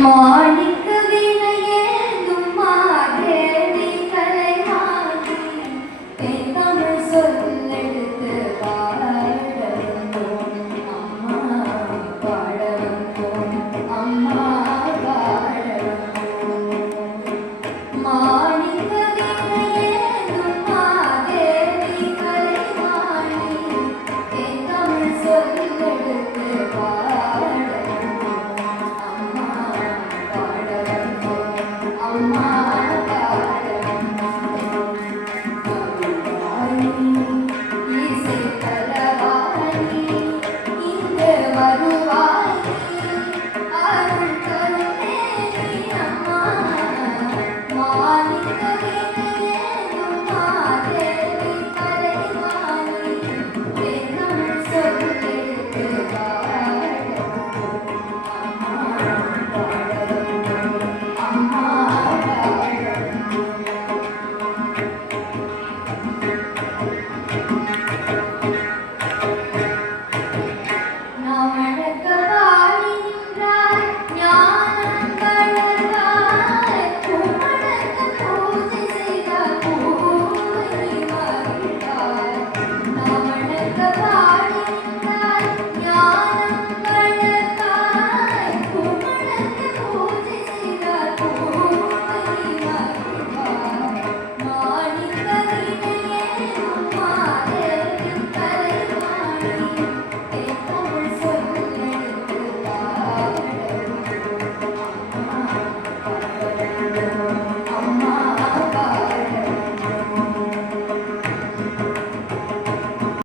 morning.